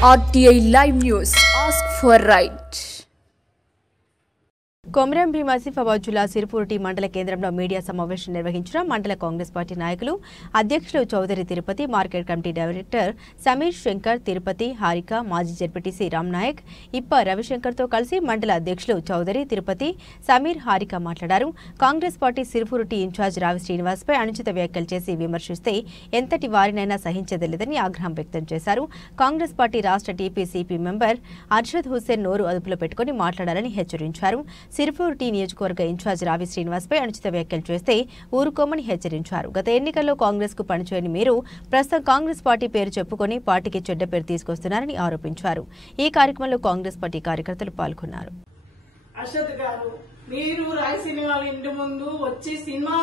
RTI Live News. Ask for right. Komaram Bheem Asifabad జిల్లా సిరిపూర్ మండల కేంద్రంలో మీడియా సమావేశం నిర్వహించిన మండల కాంగ్రెస్ పార్టీ నాయకులు అధ్యక్షులు Chaudhary Tirupati, market committee director Sameer Shankar, Tirupati Harika, మాజీ జెడ్పీటీసీ రామ్ నాయక్, ఇప్ప రవిశంకర్తో కలిసి మండల అధ్యక్షులు చౌదరి తిరుపతి, సమీర్, హారిక మాట్లాడారు. కాంగ్రెస్ పార్టీ సిరిపూర్ ఇన్ఛార్జ్ రావి శ్రీనివాస్పై అనుచిత వ్యాఖ్యలు చేసి విమర్శిస్తే ఎంతటి వారినైనా సహించదలేదని ఆగ్రహం వ్యక్తం చేశారు. కాంగ్రెస్ పార్టీ రాష్ట్ర టీపీసీపీ మెంబర్ అర్షద్ హుస్సేన్ నోరు అదుపులో పెట్టుకుని మాట్లాడాలని హెచ్చరించారు. సిరిపూర్ నియోజకవర్గ ఇన్ఛార్జ్ రావి శ్రీనివాస్పై అనుచిత వ్యాఖ్యలు చేస్తే ఊరుకోమని హెచ్చరించారు. గత ఎన్నికల్లో కాంగ్రెస్ కు పనిచేయని మీరు ప్రస్తుతం కాంగ్రెస్ పార్టీ పేరు చెప్పుకొని పార్టీకి చెడ్డ పేరు తీసుకొస్తున్నారని ఆరోపించారు. ఈ కార్యక్రమంలో కాంగ్రెస్ పార్టీ కార్యకర్తలు పాల్గొన్నారు. అర్షద్ గారు, మీరు రాయలసీమ వాళ్ళ ఇంటి ముందు వచ్చి సినిమా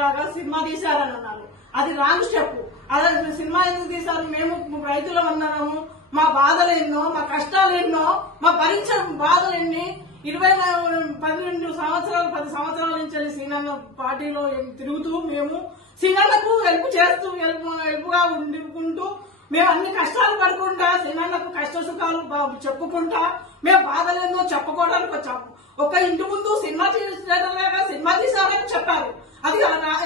లాగా సినిమా తీశారని అన్నారు. అది రాంగ్ స్టెప్. అదే సినిమా ఎందుకు తీశారు? మేము రైతులు అన్నాము. మా బాధలు ఎన్నో, మా కష్టాలు ఎన్నో, మా భరించిన బాధలు ఎన్ని. 10 సంవత్సరాల నుంచి సీనన్న పార్టీలో తిరుగుతూ మేము సీనన్నకు హెల్ప్గా ఉండుకుంటూ మేము అన్ని కష్టాలు పడుకుంటా సీనన్నకు కష్ట సుఖాలు చెప్పుకుంటా మేము బాధలేందో చెప్పుకోవడానికి వచ్చాము. ఒక ఇంటి ముందు సినిమా తీశారని చెప్పారు. అది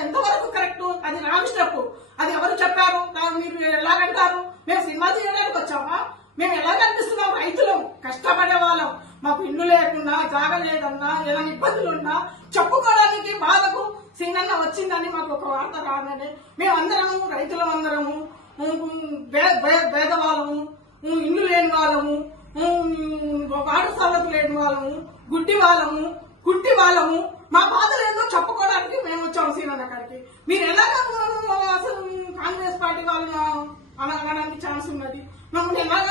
ఎంతవరకు కరెక్ట్? అది రాంగ్ స్టెప్. అది ఎవరు చెప్పారు? మీరు ఎలాగంటారు? మేము సినిమా తీయడానికి వచ్చామా? మేము ఎలా కనిపిస్తున్నాం? రైతులం, కష్టపడే వాళ్ళం. మాకు ఇల్లు లేకున్నా, జాగ లేదన్నా, ఏదైనా ఇబ్బందులున్నా చెప్పుకోవడానికి బాధకు సీనన్న వచ్చిందని మాకు ఒక వార్త రాగానే మేమందరము రైతులం, అందరము పేదవాళ్ళము, ఇల్లు లేని వాళ్ళము, పాఠశాలకు లేని వాళ్ళము, గుడ్డి వాళ్ళము, కుట్టి వాళ్ళము, మా బాధలు ఏందో చెప్పుకోవడానికి మేము వచ్చాము సీనన్న గారికి. మీరు ఎలాగ అసలు కాంగ్రెస్ పార్టీ వాళ్ళు అనడానికి ఛాన్స్ ఉన్నది? మమ్మల్ని ఎలాగ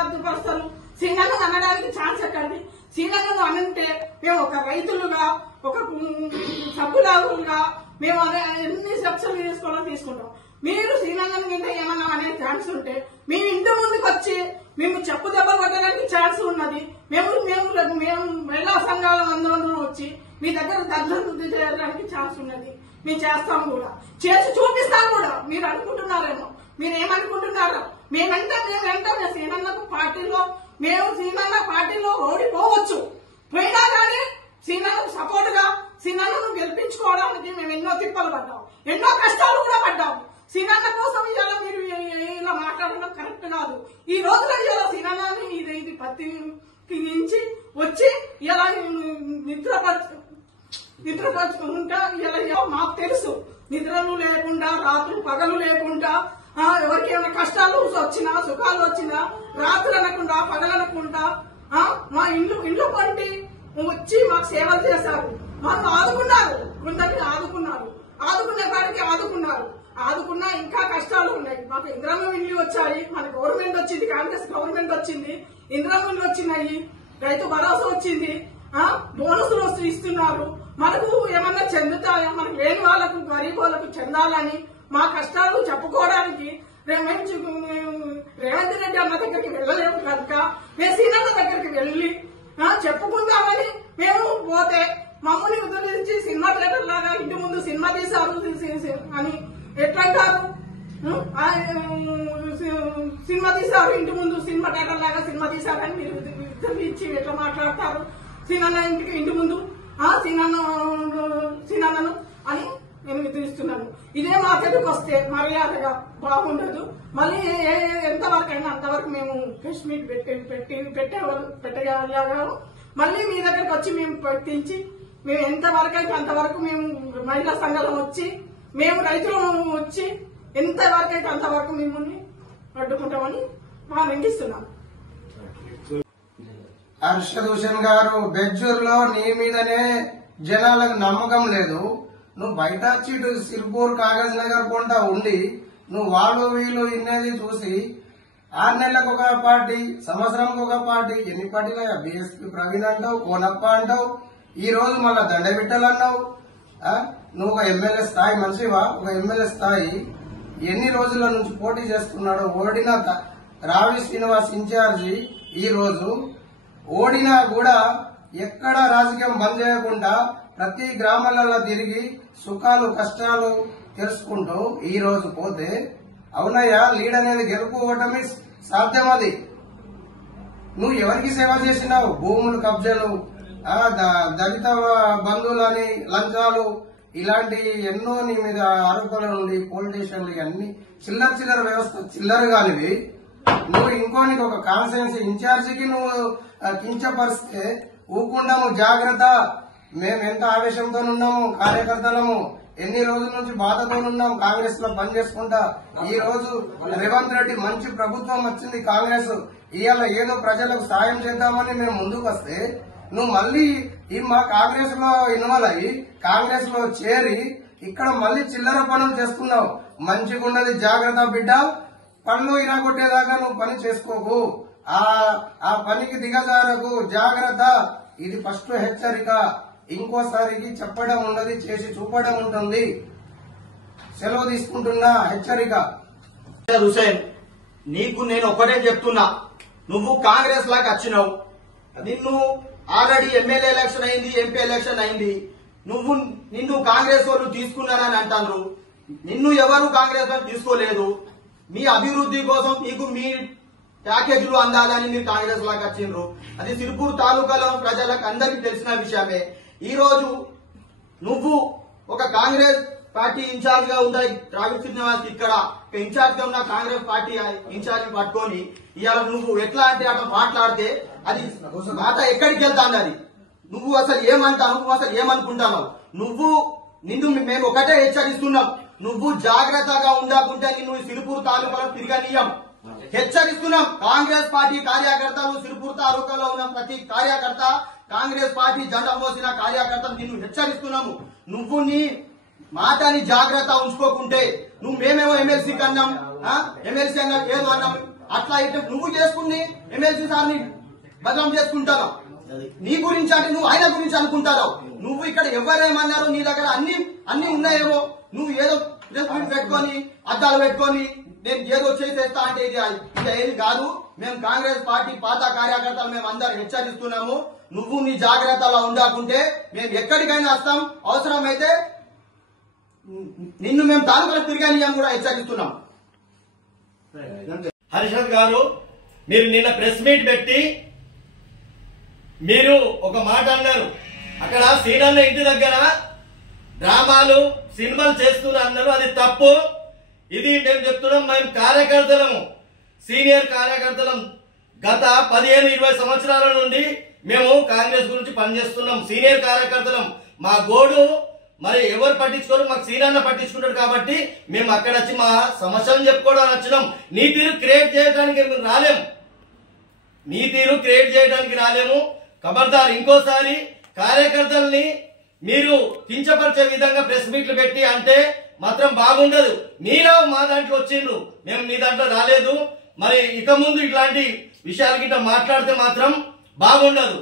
అడ్డుపరుస్తారు? సీనన్ను అనడానికి ఛాన్స్ ఎక్కడి? సీనన్ను అనంటే మేము ఒక రైతులుగా, ఒక సబ్బులాగులుగా మేము ఎన్ని సెక్షన్లు తీసుకోవాలో తీసుకుంటాం. మీరు సీనన్ను కింద ఏమన్నా అనే ఛాన్స్ ఉంటే మేము ఇంటి ముందుకు వచ్చి మేము చెప్పు దెబ్బ కొట్టడానికి ఛాన్స్ ఉన్నది. మేము మహిళా సంఘాల అందరం వచ్చి మీ దగ్గర దర్శనం చేయడానికి ఛాన్స్ ఉన్నది. మేము చేస్తాం కూడా, చేసి చూపిస్తాం కూడా. మీరు అనుకుంటున్నారేమో, మీరేమనుకుంటున్నారో మేమంటే సీనన్నకు పార్టీలో సీనన్న పార్టీలో ఓడిపోవచ్చు. పోయినా కానీ సీనన్నకు సపోర్ట్ గా సీనన్నను గెలిపించుకోవడానికి మేము ఎన్నో తిప్పలు పడ్డాం, ఎన్నో కష్టాలు కూడా పడ్డాము. సీనన్న కోసం ఇలా మీరు ఇలా మాట్లాడడం కరెక్ట్ కాదు. ఈ రోజున ఇలా సీనన్నని ఇది పత్తి నుంచి వచ్చి ఇలా నిద్రపరుచుకుంటా ఇలా మాకు తెలుసు. నిద్రలు లేకుండా, రాత్రులు పగలు లేకుండా, ఎవరికి ఏమైనా కష్టాలు వచ్చినా, సుఖాలు వచ్చినా రాత్రులు అనకుండా, పగలనకుండా మా ఇల్లు పండి వచ్చి మాకు సేవలు చేశారు. మాకు ఆదుకున్నారు, కొందరిని ఆదుకునే వారికి ఆదుకున్నా ఇంకా కష్టాలు ఉన్నాయి. మాకు ఇందిరమ్మ ఇల్లు వచ్చాయి, మన గవర్నమెంట్ వచ్చింది, కాంగ్రెస్ గవర్నమెంట్ వచ్చింది, ఇందిరమ్మ ఇల్లు వచ్చినాయి, రైతు భరోసా వచ్చింది, బోనసులు ఇస్తున్నారు. మనకు ఏమన్నా చెందుతాయా? మనకు లేని వాళ్ళకు, గరీబ్ వాళ్ళకు చెందాలని మా కష్టాలు చెప్పుకోవడానికి రేవంత్ రెడ్డి అన్న దగ్గరికి వెళ్ళలేము కనుక మేము సీనన్న దగ్గరికి వెళ్ళి చెప్పుకుందామని మేము పోతే మమ్మల్ని ఉద్ధరించి సినిమా థియేటర్ లాగా ఇంటి ముందు సినిమా తీశారు అని ఎట్లంటారు? సినిమా తీశారు, ఇంటి ముందు సినిమా థియేటర్ లాగా సినిమా తీశారని మీరు ఉద్ధరించి ఎట్లా మాట్లాడతారు? సీనన్న ఇంటి ముందు సీనన్నను అని నేను విధిస్తున్నాను. ఇదే మా తెలుగు వస్తే మర్యాదగా బాగుండదు. మళ్ళీ ఎంతవరకైనా అంతవరకు మేము ప్రెస్ మీట్ పెట్టగలిగాము. మళ్ళీ మీ దగ్గరకు వచ్చి మేము పెట్టించి మేము ఎంతవరకు అయితే అంతవరకు మేము మహిళా సంఘాలం వచ్చి, మేము రైతులు వచ్చి ఎంతవరకు అయితే అంతవరకు మిమ్మల్ని అడ్డుకుంటామని హామీస్తున్నాం. అర్షద్ హుస్సేన్ గారు, బెజ్జూర్లో నీ మీదనే జనాలకు నమ్మకం లేదు. నువ్వు బయట చీటు సిర్పూర్, కాగజ్ నగర్ కొంటా ఉండి నువ్వు వాళ్ళు వీళ్ళు ఇన్నది చూసి 6 నెలలకు ఒక పార్టీ, సంవత్సరంకి ఒక పార్టీ, ఎన్ని పార్టీలు? బీఎస్పీ ప్రవీణ్ అంటావు, కోనప్ప అంటావు, ఈ రోజు మళ్ళా దండబిట్టలు అన్నావు. నువ్వు ఒక ఎమ్మెల్యే స్థాయి మనిషివా? ఒక ఎమ్మెల్యే స్థాయి ఎన్ని రోజుల నుంచి పోటీ చేస్తున్నాడో. ఓడిన రావి శ్రీనివాస్ ఇన్ఛార్జి ఈ రోజు ఓడినా కూడా ఎక్కడ రాజకీయం బంద్ చేయకుండా ప్రతి గ్రామాలలో తిరిగి సుఖాలు కష్టాలు తెలుసుకుంటూ ఈ రోజు పోతే అవునయ్యా, లీడ్ అనేది గెలుపు ఓటమి సాధ్యం. అది నువ్వు ఎవరికి సేవ చేసినావు? భూములు కబ్జాలు, దళిత బంధువులని లంచాలు, ఇలాంటి ఎన్నో నీ మీద ఆరోపణలు ఉండి పోలీస్ స్టేషన్లు ఇవన్నీ చిల్లర వ్యవస్థ చిల్లరగానివి. నువ్వు ఇంకోనికి ఒక కాన్స్టిట్యున్సీ ఇన్ఛార్జికి నువ్వు కించపరిస్తే ఊకుండాము. జాగ్రత్త. మేము ఎంత ఆవేశంతో ఉన్నాము, కార్యకర్తలము ఎన్ని రోజుల నుంచి బాధతో ఉన్నాం కాంగ్రెస్ లో పనిచేసుకుంటా. ఈ రోజు రేవంత్ రెడ్డి మంచి ప్రభుత్వం వచ్చింది కాంగ్రెస్, ఇవాళ ఏదో ప్రజలకు సాయం చేద్దామని మేము ముందుకు వస్తే నువ్వు మళ్ళీ ఈ మా కాంగ్రెస్ లో ఇన్వాల్వ్ అయ్యి కాంగ్రెస్ లో చేరి ఇక్కడ మళ్ళీ చిల్లర పనులు చేస్తున్నావు. మంచిగున్నది. జాగ్రత్త బిడ్డ. పనులు ఇరాగొట్టేదాకా నువ్వు పని చేసుకోకు. ఆ పనికి దిగజారకు. జాగ్రత్త. ఇది ఫస్ట్ హెచ్చరిక. ఇంకోసారికి చెప్పడం ఉండదు, చేసి చూపడం ఉంటుంది. సెలవు తీసుకుంటున్నా. హెచ్చరిక. హుసేన్, నీకు నేను ఒకటే చెప్తున్నా, నువ్వు కాంగ్రెస్ లాగా వచ్చినావు. నిన్ను ఆల్రెడీ ఎమ్మెల్యే ఎలక్షన్ అయింది, ఎంపీ ఎలక్షన్ అయింది. నిన్ను కాంగ్రెస్ వాళ్ళు తీసుకున్నారని అంటారు. నిన్ను ఎవరు కాంగ్రెస్ వాళ్ళు తీసుకోలేదు. మీ అభివృద్ధి కోసం మీకు మీ ప్యాకేజీలు అందాలని మీరు కాంగ్రెస్ లాగా వచ్చిండ్రు. అది సిరిపూర్ తాలూకాలో ప్రజలకు అందరికీ తెలిసిన విషయమే. ఈ రోజు నువ్వు ఒక కాంగ్రెస్ పార్టీ ఇన్ఛార్జ్ గా ఉండే రావి శ్రీనివాస్ ఇక్కడ ఇన్ఛార్జ్ గా ఉన్న కాంగ్రెస్ పార్టీ ఇన్ఛార్జ్ పట్టుకొని ఇవాళ నువ్వు ఎట్లా అంటే అట్లా మాట్లాడితే అది మాట ఎక్కడికి వెళ్తాను. అది నువ్వు అసలు ఏమంటావు, నువ్వు అసలు ఏమనుకుంటావు? నిన్ను మేము ఒకటే హెచ్చరిస్తున్నాం, నువ్వు జాగ్రత్తగా ఉండకుంటే నిన్ను సిరిపూర్ తాలూకాలో తిరగనీయం. హెచ్చరిస్తున్నాం. కాంగ్రెస్ పార్టీ కార్యకర్తలు, సిరిపూర్ తాలూకాలో ఉన్న ప్రతి కార్యకర్త, కాంగ్రెస్ పార్టీ జెండా మోసిన కార్యకర్తలు నిన్ను హెచ్చరిస్తున్నాము. నువ్వు నీ మాటని జాగ్రత్త ఉంచుకోకుంటే మేమేమో ఎమ్మెల్సీ కన్నాం, ఎమ్మెల్సీ అన్నా ఏదో అన్నాం, అట్లా ఇట్లా నువ్వు చేసుకుని ఎమ్మెల్సీ సార్ని బదనాం చేసుకుంటావు. నీ గురించి అంటే నువ్వు ఆయన గురించి అనుకుంటావు. నువ్వు ఇక్కడ ఎవరేమన్నారు, నీ దగ్గర అన్ని ఉన్నాయేమో, నువ్వు ఏదో ప్రెస్ మీట్ పెట్టుకొని అద్దాలు పెట్టుకొని నేను ఏదో చేసేస్తా అంటే ఇది ఏది కాదు. మేము కాంగ్రెస్ పార్టీ పాత కార్యకర్తలు మేము అందరు హెచ్చరిస్తున్నాము. నువ్వు నీ జాగ్రత్తలో ఉండకుంటే మేము ఎక్కడికైనా వస్తాం. అవసరమైతే నిన్ను మేము తాలూకాలో తిరిగాని కూడా హెచ్చరిస్తున్నాం. హర్షద్ గారు, మీరు నిన్న ప్రెస్ మీట్ పెట్టి మీరు ఒక మాట అన్నారు. అక్కడ సీనన్న ఇంటి దగ్గర డ్రామాలు సినిమాలు చేస్తున్నారు అన్నారు. అది తప్పు. ఇది మేము చెప్తున్నాం. మేము కార్యకర్తలము, సీనియర్ కార్యకర్తలం. గత 15-20 సంవత్సరాల నుండి మేము కాంగ్రెస్ గురించి పనిచేస్తున్నాం. సీనియర్ కార్యకర్తలం. మా గోడు మరి ఎవరు పట్టించుకోరు, మాకు సీనన్న పట్టించుకుంటారు. కాబట్టి మేము అక్కడ వచ్చి మా సమస్యలను చెప్పుకోవడానికి వచ్చినాం. నీ తీరు క్రియేట్ చేయడానికి మేము రాలేము. నీ తీరు క్రియేట్ చేయడానికి రాలేము. ఖబర్దార్, ఇంకోసారి కార్యకర్తల్ని మీరు కించపరిచే విధంగా ప్రెస్ మీట్లు పెట్టి అంటే మాత్రం బాగుండదు. మీలో మా దాంట్లో వచ్చిండ్రు, మేము మీ దాంట్లో రాలేదు. మరి ఇక ముందు ఇట్లాంటి విషయాలు గిట్ట మాట్లాడితే మాత్రం బాగుండదు.